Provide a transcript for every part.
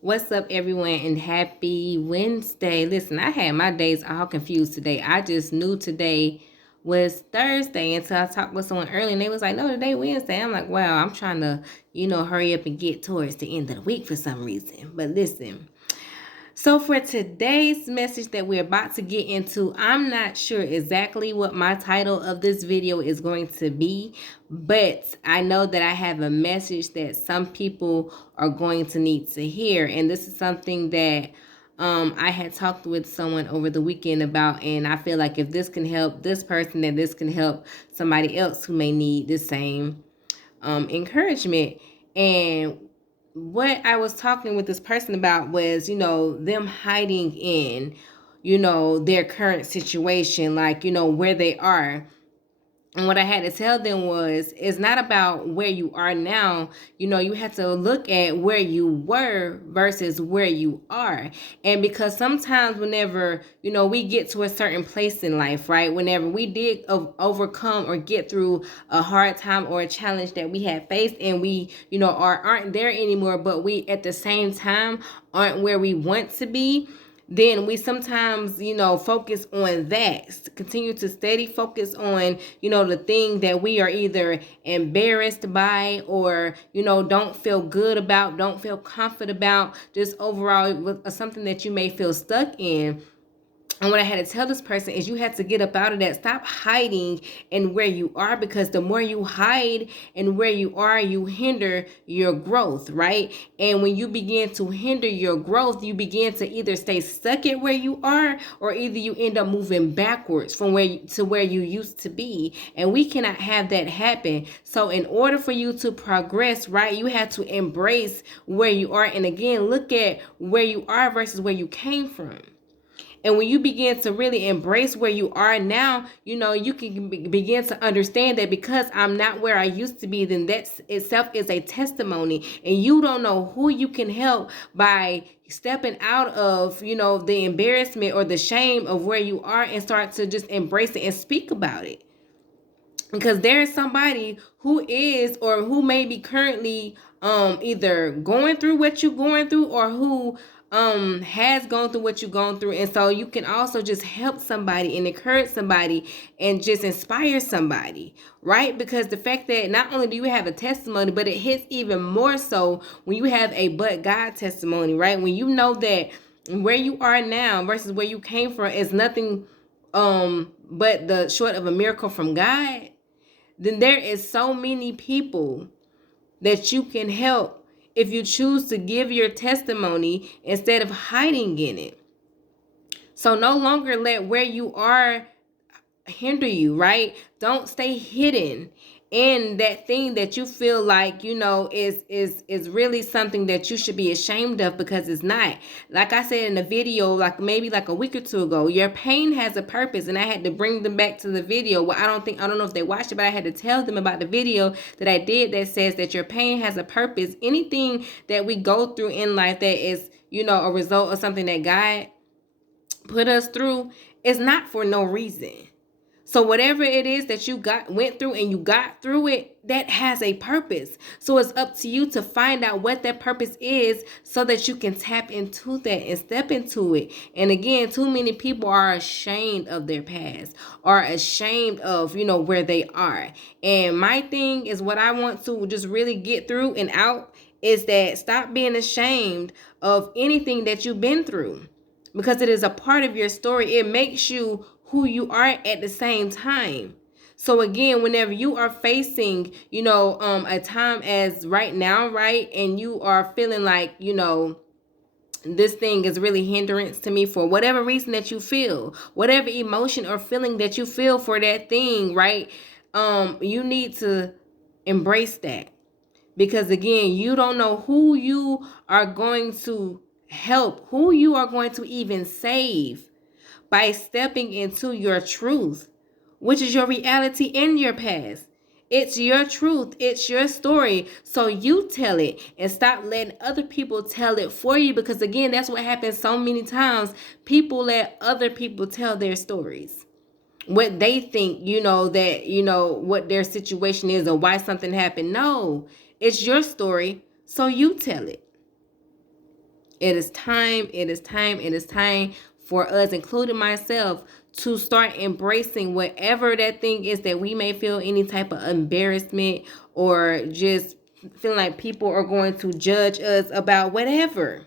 What's up, everyone, and happy Wednesday. Listen, I had my days all confused today. I just knew today was Thursday until I talked with someone early and they was like, no, today Wednesday. I'm like, wow, I'm trying to, hurry up and get towards the end of the week for some reason. But listen, so for today's message that we're about to get into, I'm not sure exactly what my title of this video is going to be, but I know that I have a message that some people are going to need to hear. And this is something that I had talked with someone over the weekend about, and I feel like if this can help this person, then this can help somebody else who may need the same encouragement. And what I was talking with this person about was, them hiding in, their current situation, like, where they are. And what I had to tell them was, it's not about where you are now. You have to look at where you were versus where you are. And because sometimes whenever, we get to a certain place in life, right? Whenever we did overcome or get through a hard time or a challenge that we had faced and we, aren't there anymore, but we at the same time aren't where we want to be, then we sometimes, focus on that, continue to steady focus on, the thing that we are either embarrassed by or, don't feel good about, don't feel confident about, just overall something that you may feel stuck in. And what I had to tell this person is you have to get up out of that. Stop hiding in where you are, because the more you hide in where you are, you hinder your growth, right? And when you begin to hinder your growth, you begin to either stay stuck at where you are, or either you end up moving backwards from where you used to be. And we cannot have that happen. So in order for you to progress, right, you have to embrace where you are. And again, look at where you are versus where you came from. And when you begin to really embrace where you are now, you can begin to understand that because I'm not where I used to be, then that itself is a testimony. And you don't know who you can help by stepping out of, the embarrassment or the shame of where you are and start to just embrace it and speak about it. Because there is somebody who is or who may be currently either going through what you're going through, or who has gone through what you've gone through. And so you can also just help somebody and encourage somebody and just inspire somebody, right? Because the fact that not only do you have a testimony, but it hits even more so when you have a but God testimony, right? When you know that where you are now versus where you came from is nothing but the short of a miracle from God, then there is so many people that you can help if you choose to give your testimony instead of hiding in it. So no longer let where you are hinder you, right? Don't stay hidden in that thing that you feel like, is really something that you should be ashamed of, because it's not. Like I said in the video, like maybe like a week or two ago, your pain has a purpose. And I had to bring them back to the video. Well, I don't know if they watched it, but I had to tell them about the video that I did that says that your pain has a purpose. Anything that we go through in life that is, a result of something that God put us through is not for no reason. So whatever it is that you went through and you got through it, that has a purpose. So it's up to you to find out what that purpose is so that you can tap into that and step into it. And again, too many people are ashamed of their past, are ashamed of, where they are. And my thing is, what I want to just really get through and out is that stop being ashamed of anything that you've been through, because it is a part of your story. It makes you who you are at the same time. So again, whenever you are facing, a time as right now, right, and you are feeling like, this thing is really hindrance to me for whatever reason that you feel, whatever emotion or feeling that you feel for that thing, right? You need to embrace that, because again, you don't know who you are going to help, who you are going to even save by stepping into your truth, which is your reality in your past. It's your truth. It's your story. So you tell it and stop letting other people tell it for you, because again, that's what happens so many times. People let other people tell their stories, what they think, that, what their situation is or why something happened. No, it's your story. So you tell it. It is time, it is time, it is time for us, including myself, to start embracing whatever that thing is that we may feel any type of embarrassment or just feeling like people are going to judge us about whatever.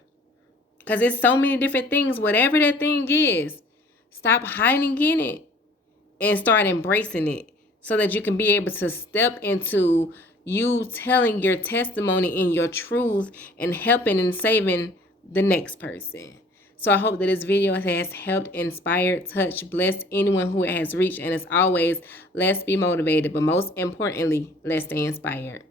Because it's so many different things, whatever that thing is. Stop hiding in it and start embracing it so that you can be able to step into you telling your testimony and your truth and helping and saving the next person. So I hope that this video has helped, inspired, touched, blessed anyone who it has reached. And as always, let's be motivated, but most importantly, let's stay inspired.